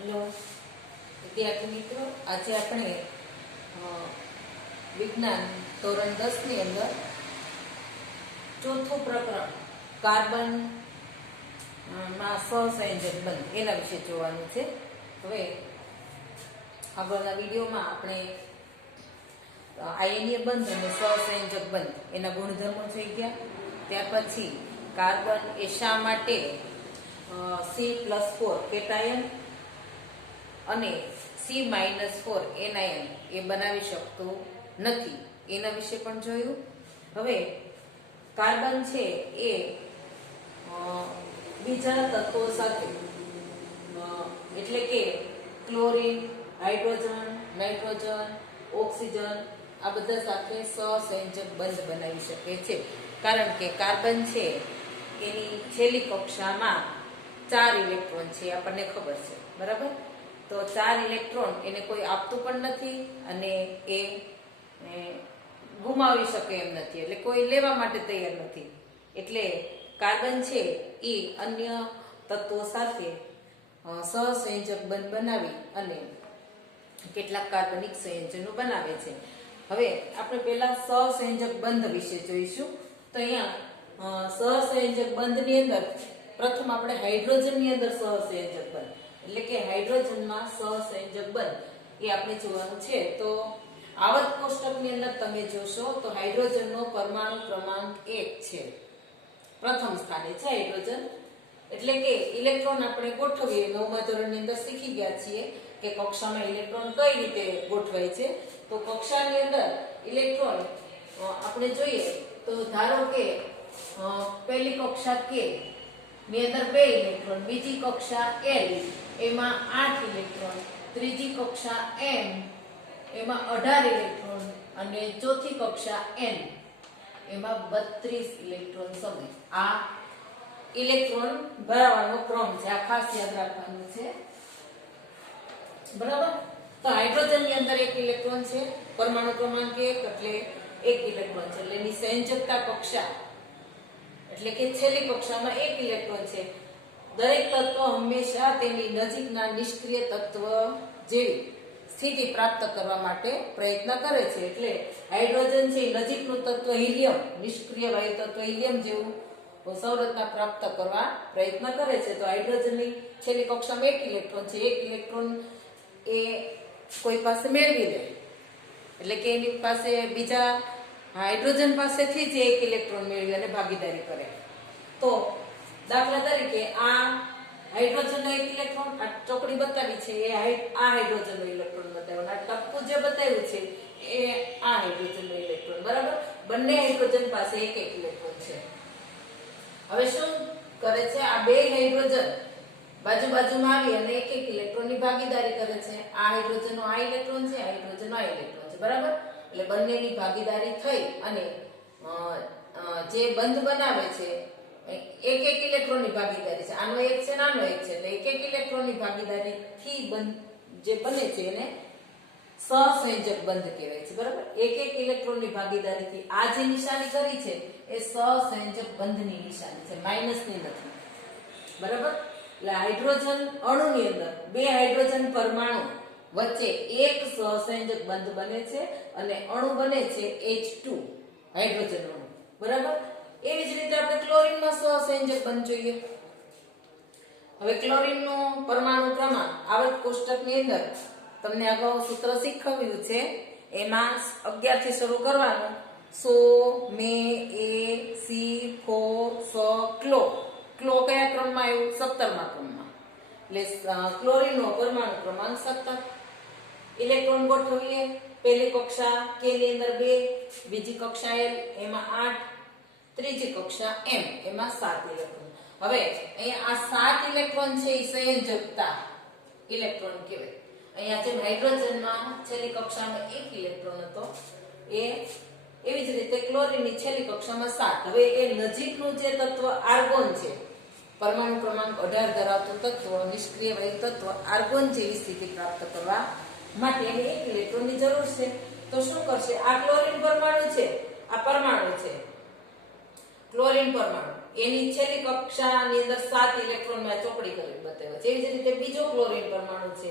Hello વિદ્યાર્થી મિત્રો, આજે આપણે વિજ્ઞાન ધોરણ 10 ની અંદર ચોથું પ્રકરણ કાર્બન માં સહસંયોજક બંધ એના વિશે જોવાનું છે. હવે આગળના વિડીયોમાં આપણે આયનીય બંધ અને સહસંયોજક બંધ એના ગુણધર્મો જોઈ ગયા. ત્યાર પછી કાર્બન એ શા માટે C+4 કેટાયન અને C-4 એનાયન એ બનાવી શકતું નથી એના વિશે પણ જોયું. હવે કાર્બન છે એ બીજા તત્વો સાથે એટલે કે ક્લોરીન, હાઇડ્રોજન, નાઇટ્રોજન, ઓક્સિજન આ બધા સાથે સહસંયોજક બંધ બનાવી શકે છે. કારણ કે કાર્બન છે એની છેલ્લી કક્ષામાં 4 ઇલેક્ટ્રોન છે, આપણને ખબર છે, બરાબર? તો 4 ઇલેક્ટ્રોન એને કોઈ આપતું પણ નથી અને એ ગુમાવી શકે એમ નથી, એટલે કોઈ લેવા માટે તૈયાર નથી. એટલે કાર્બન છે એ અન્ય તત્વો સાથે સહસંયોજક બંધ બનાવી અને કેટલાક કાર્બનિક સંયોજનો બનાવે છે. હવે આપણે પહેલા સહસંયોજક બંધ વિશે જોઈશું. તો અહીંયા સહસંયોજક બંધની અંદર પ્રથમ આપણે હાઇડ્રોજનની અંદર સહસંયોજક બંધ એટલે કે હાઇડ્રોજનમાં સહસંયોજક બંધ એ આપણે જોવાનું છે. તો આવર્ત કોષ્ટકની અંદર તમે જોશો તો હાઇડ્રોજનનો પરમાણુ ક્રમાંક 1 છે, પ્રથમ સ્થાને છે હાઇડ્રોજન. એટલે કે ઇલેક્ટ્રોન આપણે ગોઠવીએ, 9મા ધોરણની અંદર શીખી ગયા છીએ કે કક્ષામાં ઇલેક્ટ્રોન કઈ રીતે ગોઠવાય છે. તો કક્ષાની અંદર ઇલેક્ટ્રોન આપણે જોઈએ તો ધારો કે પહેલી કક્ષા K ની અંદર 2 ઇલેક્ટ્રોન, બીજી કક્ષા L એમાં 8 ઇલેક્ટ્રોન, ત્રીજી કક્ષા M એમાં 18 ઇલેક્ટ્રોન અને ચોથી કક્ષા N એમાં 32 ઇલેક્ટ્રોન સમય. આ ઇલેક્ટ્રોન ભરાવાનો ક્રમ છે, આ ખાસ યાદ રાખવાનું છે, બરાબર? તો હાઇડ્રોજન ની અંદર 1 ઇલેક્ટ્રોન છે, પરમાણુ ક્રમાંક 1 એટલે 1 ઇલેક્ટ્રોન છે, એટલે એની સંયોજકતા કક્ષા એટલે કે છેલ્લી કક્ષામાં 1 ઇલેક્ટ્રોન છે. દરેક તત્વ હંમેશા તેની નજીકના નિષ્ક્રિય તત્વ જેવી સ્થિતિ પ્રાપ્ત કરવા માટે પ્રયત્ન કરે છે. એટલે હાઇડ્રોજન છે નજીકનું તત્વ હિલિયમ, નિષ્ક્રિય વાયુ તત્વ હિલિયમ જેવું સંરચના પ્રાપ્ત કરવા પ્રયત્ન કરે છે. તો હાઇડ્રોજનની છેલ્લી કક્ષામાં 1 ઇલેક્ટ્રોન છે, 1 ઇલેક્ટ્રોન એ કોઈ પાસે મેળવી લે એટલે કે એની પાસે બીજા હાઇડ્રોજન પાસેથી જ 1 ઇલેક્ટ્રોન મેળવી અને ભાગીદારી કરે. તો દાખલા તરીકે આ હાઇડ્રોજનનો 1 ઇલેક્ટ્રોન, આ ચોકડી બતાવી છે એ આ હાઇડ્રોજનનો ઇલેક્ટ્રોન બતાવ્યો, આ ટપકું જે બતાવ્યું છે એ આ હાઇડ્રોજનનો ઇલેક્ટ્રોન, બરાબર? બંને હાઇડ્રોજન પાસે 1 ઇલેક્ટ્રોન છે. હવે શું કરે છે? આ બે હાઇડ્રોજન બાજુમાં આવી અને 1 ઇલેક્ટ્રોનની ભાગીદારી કરે છે. આ હાઇડ્રોજનનો આ ઇલેક્ટ્રોન છે, આ હાઇડ્રોજનનો આ ઇલેક્ટ્રોન છે, બરાબર? એટલે બંનેની ભાગીદારી થઈ અને જે બંધ બનાવે છે 1 ઇલેક્ટ્રોનની ભાગીદારી છે, આનો 1 છે, આનો 1 છે, એટલે 1 ઇલેક્ટ્રોનની ભાગીદારીથી બંધ જે બને છે એને સહસંયોજક બંધ કહેવાય છે, બરાબર? 1 ઇલેક્ટ્રોનની ભાગીદારીથી આ જે નિશાની કરી છે એ સહસંયોજક બંધની નિશાની છે, માઇનસની નથી, બરાબર? એટલે હાઇડ્રોજન અણુની અંદર 2 હાઇડ્રોજન પરમાણુ વચ્ચે એક સહસંયોજક બંધ બને છે અને અણુ બને છે H2 હાઇડ્રોજન અણુ, બરાબર? એવી જ રીતે આપણે ક્લોરીનમાં સહસંયોજક બંધ જોઈએ. હવે ક્લોરીનનો પરમાણુ ક્રમાંક આવર્ત કોષ્ટકની અંદર તમને અગાઉ સૂત્ર શીખવ્યું છે, એમાં 11 થી શરૂ કરવાનું. સો, મે, એ, સી, ફો, સ, ક્લો. ક્લો કયા ક્રમમાં આવ્યું? 17મા ક્રમમાં. એટલે ક્લોરીનનો પરમાણુ ક્રમાંક 17. ઇલેક્ટ્રોન ગોઠવીએ, પહેલી કક્ષા K ની અંદર 2, બીજી કક્ષા L એમાં 8, ત્રીજી કક્ષા M એમાં 7 ઇલેક્ટ્રોન. હવે અહીંયા આ 7 ઇલેક્ટ્રોન છે એ સંયોજકતા ઇલેક્ટ્રોન કહેવાય. અહીંયા જેમ હાઇડ્રોજનમાં છેલ્લી કક્ષામાં 1 ઇલેક્ટ્રોન હતો એ એવી જ રીતે ક્લોરીનની છેલ્લી કક્ષામાં 7. હવે એ નજીકનું જે તત્વ આર્ગોન છે, પરમાણુ ક્રમાંક 18 ધરાવતું તત્વ, નિષ્ક્રિય વાયુ તત્વ આર્ગોન જેવી સ્થિતિ પ્રાપ્ત કરવા માટે એને 1 ઇલેક્ટ્રોનની જરૂર છે. તો શું કરશે? આ ક્લોરીન પરમાણુ છે, આ પરમાણુ છે, ક્લોરીન ક્લોરીન પરમાણુ એની છેલ્લી કક્ષાની અંદર 7 ઇલેક્ટ્રોન મેં ચોકડી કરી બતાવ્યા છે. એવી જ રીતે બીજો ક્લોરીન પરમાણુ છે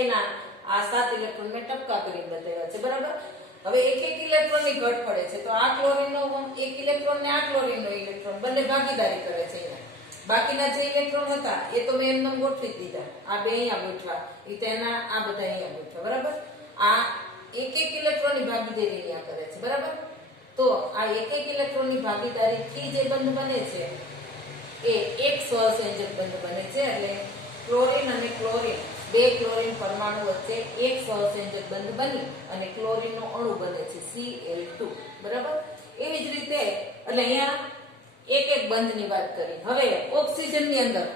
એના આ 7 ઇલેક્ટ્રોન મેં ટપકા કરી બતાવ્યા છે. બરાબર. હવે એક એક ઇલેક્ટ્રોનની ઘટ પડે છે તો આ ક્લોરીનનો એક ઇલેક્ટ્રોન ને આ ક્લોરીનનો ઇલેક્ટ્રોન બંને ભાગીદારી કરે છે. બાકીના જે ઇલેક્ટ્રોન હતા એ તો મેં એમને ગોઠવી દીધા. આ બે અહીંયા ગોઠવા, એ તેના આ બધા અહીંયા ગોઠવા. બરાબર. આ એક એક ઇલેક્ટ્રોનની ભાગીદારી અહીંયા કરે છે. બરાબર. તો આ એક એક ઇલેક્ટ્રોનની ભાગીદારીથી જે બંધ બને છે એ એક સહસંયોજક બંધ બને છે. એટલે ક્લોરીન અને ક્લોરીન, બે ક્લોરીન પરમાણુ વચ્ચે એક સહસંયોજક બંધ બની અને ક્લોરીનનો અણુ બને છે Cl2. બરાબર. એવી જ રીતે એટલે અહીંયા એક એક બંધની વાત કરી. હવે ઓક્સિજનની અંદર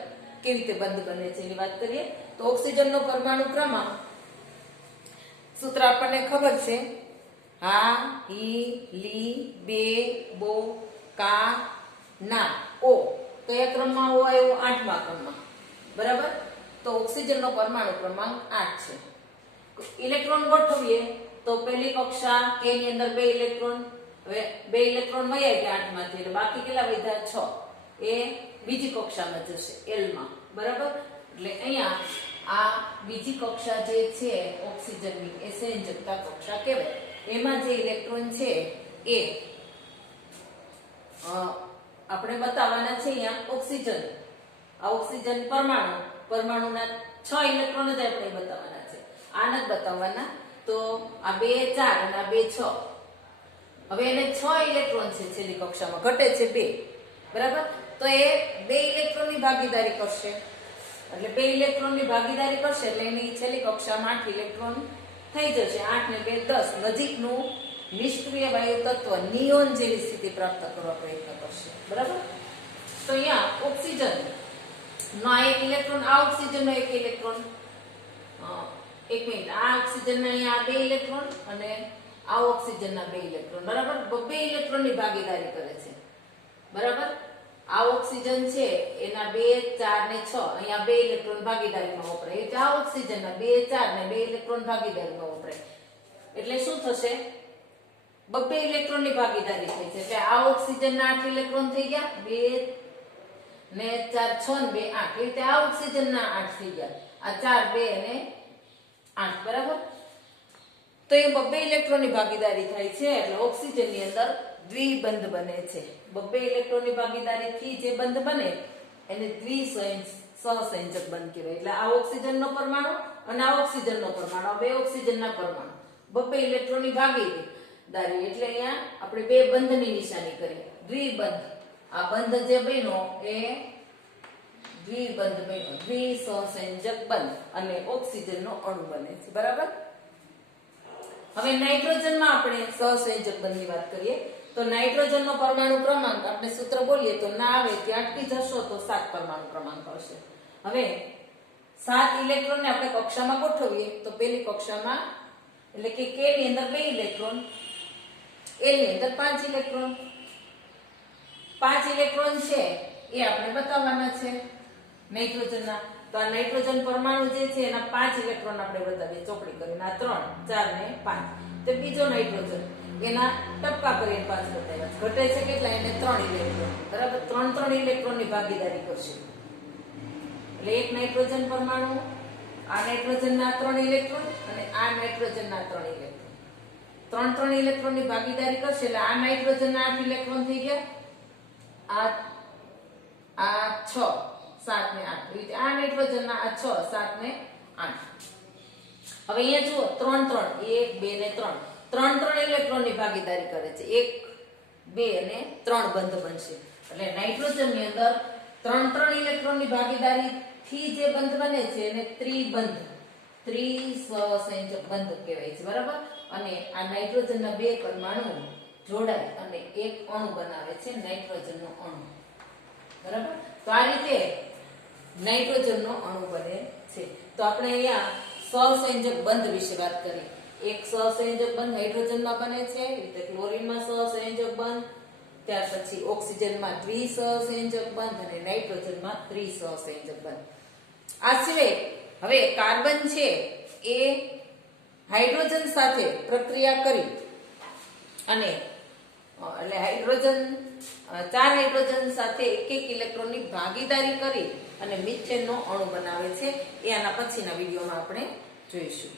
કેવી રીતે બંધ બને છે એની વાત કરીએ તો ઓક્સિજનનો પરમાણુ ક્રમાંક સૂત્ર આપણને ખબર છે. હા, હી, લી, બે, બો, કા, ના, ઓ. કયા ક્રમમાં ઓ આવ્યો? 8મા ક્રમમાં. બરાબર. તો ઓક્સિજનનો પરમાણુ ક્રમાંક 8 છે. ઇલેક્ટ્રોન ગોઠવીએ તો પહેલી કક્ષા કે ની અંદર 2 ઇલેક્ટ્રોન. હવે 2 ઇલેક્ટ્રોન વયા ગયા 8 માંથી એટલે બાકી કેટલા વધ્યા? 6. એ બીજી કક્ષામાં જશે L માં. બરાબર. એટલે અહીંયા આ બીજી કક્ષા જે છે ઓક્સિજનની એ સંયોજકતા કક્ષા કહેવાય. એમાં જે ઇલેક્ટ્રોન છે એ આપણે બતાવવાના છે અહીંયા ઓક્સિજન. આ ઓક્સિજન પરમાણુના 6 ઇલેક્ટ્રોન જ આપણે બતાવવાના છે. આ નથી બતાવવાના. તો આ 2 4 અને આ 2 6. હવે એને 6 ઇલેક્ટ્રોન છે છેલ્લી કક્ષામાં, ઘટે છે 2. બરાબર. તો એ 2 ઇલેક્ટ્રોનની ભાગીદારી કરશે. એટલે 2 ઇલેક્ટ્રોનની ભાગીદારી કરશે એટલે એની છેલ્લી કક્ષામાં 8 ઇલેક્ટ્રોન થઈ જશે. 8 ને 2 10. નજીકનું નિષ્ક્રિય વાયુ તત્વ નિયોન જેવી સ્થિતિ પ્રાપ્ત કરવા પ્રયત્ન કરશે. બરાબર. તો અહીંયા ઓક્સિજન નો એક ઇલેક્ટ્રોન, આ ઓક્સિજનનો એક ઇલેક્ટ્રોન, એક મિનિટ, આ ઓક્સિજનના અહીંયા 2 ઇલેક્ટ્રોન અને આ ઓક્સિજનના 2 ઇલેક્ટ્રોન. બરાબર. 2 ઇલેક્ટ્રોનની ભાગીદારી કરે છે. બરાબર. આ ઓક્સિજન છે એના 2 4 ને 6 અહીંયા 2 ઇલેક્ટ્રોન ભાગીદારીમાં વપરાય. એટલે આ ઓક્સિજનના 2 4 ને 2 ઇલેક્ટ્રોન ભાગીદારીમાં વપરાય. એટલે શું થશે? 2 ઇલેક્ટ્રોનની ભાગીદારી થઈ છે. એટલે આ ઓક્સિજનના 8 ઇલેક્ટ્રોન થઈ ગયા. 2 ને 4 6 ને 2 8. એ રીતે આ ઓક્સિજનના 8 થઈ ગયા. આ 4 2 અને 8. બરાબર. તો એ 2 ઇલેક્ટ્રોનની ભાગીદારી થાય છે એટલે ઓક્સિજનની અંદર દ્વિબંધ બને છે. 2 ઇલેક્ટ્રોનની ભાગીદારીથી જે બંધ બને એને સહસંયોજક બંધ કહેવાય. એટલે આ ઓક્સિજનનો પરમાણુ અને આ ઓક્સિજનનો પરમાણુ, આ 2 ઓક્સિજનના પરમાણુ, 2 ઇલેક્ટ્રોનની ભાગીદારી. એટલે અહીંયા આપણે 2 બંધની નિશાની કરી. દ્વિબંધ. આ બંધ જે બન્યો એ દ્વિબંધ બન્યો, દ્વિસહસંયોજક બંધ અને ઓક્સિજનનો અણુ બને છે. બરાબર. હવે નાઇટ્રોજનમાં આપણે સહસંયોજક બંધની વાત કરીએ તો નાઇટ્રોજનનો પરમાણુ ક્રમાંક આપણે સૂત્ર બોલીએ તો ના આવે ત્યાં અટકી જશો તો 7 પરમાણુ ક્રમાંક હશે. હવે 7 ઇલેક્ટ્રોનને આપણે કક્ષામાં ગોઠવીએ તો પહેલી કક્ષામાં એટલે કે K ની અંદર 2 ઇલેક્ટ્રોન, L ની અંદર 5 ઇલેક્ટ્રોન. 5 ઇલેક્ટ્રોન છે એ આપણે બતાવવાના છે નાઇટ્રોજનના. તો આ નાઇટ્રોજન પરમાણુ જે છે એના 5 ઇલેક્ટ્રોન આપણે બતાવીએ ચોકડી કરીને. આ 3 4 ને 5. તો બીજો નાઇટ્રોજન એના ટપકા કરીને 5 બતાવ્યા. ઘટે છે કેટલા? એને 3 ઇલેક્ટ્રોન. બરાબર. 3 ઇલેક્ટ્રોનની ભાગીદારી કરશે. એટલે એક નાઇટ્રોજન પરમાણુ, આ નાઇટ્રોજનના 3 ઇલેક્ટ્રોન અને આ નાઇટ્રોજનના 3 ઇલેક્ટ્રોન. 3 ઇલેક્ટ્રોનની ભાગીદારી કરશે એટલે આ નાઇટ્રોજનના 8 ઇલેક્ટ્રોન થઈ ગયા. આ 6 7 ને 8. રીતે આ નાઇટ્રોજનના આ 6 7 ને 8. હવે અહીંયા જુઓ 3 3 1 2 ને 3. 3 ઇલેક્ટ્રોનની ભાગીદારી કરે છે. 1 2 અને 3 બંધ બનશે. એટલે નાઇટ્રોજનની અંદર 3 ઇલેક્ટ્રોનની ભાગીદારીથી જે બંધ બને છે એને ત્રિબંધ, ત્રિસહસંયોજક બંધ કહેવાય છે. બરાબર. અને આ નાઇટ્રોજનના 2 પરમાણુ જોડાય અને એક અણુ બનાવે છે, નાઇટ્રોજનનો અણુ. બરાબર. તો આ રીતે નાઇટ્રોજનનો અણુ બને છે. તો આપણે અહીંયા સહસંયોજક બંધ વિશે વાત કરી. એક સહસંયોજક બંધ હાઇડ્રોજનમાં બને છે, એ રીતે ક્લોરીનમાં સહસંયોજક બંધ, ત્યાર પછી ઓક્સિજનમાં દ્વિસહસંયોજક બંધ અને નાઇટ્રોજનમાં ત્રિસહસંયોજક બંધ. આ સિવાય હવે કાર્બન છે એ હાઇડ્રોજન સાથે પ્રક્રિયા કરી અને એટલે હાઇડ્રોજન ચાર હાઇડ્રોજન સાથે એક એક ઇલેક્ટ્રોનની ભાગીદારી કરી અને મિથેનનો અણુ બનાવે છે. એ આના પછીના વિડીયોમાં આપણે જોઈશું.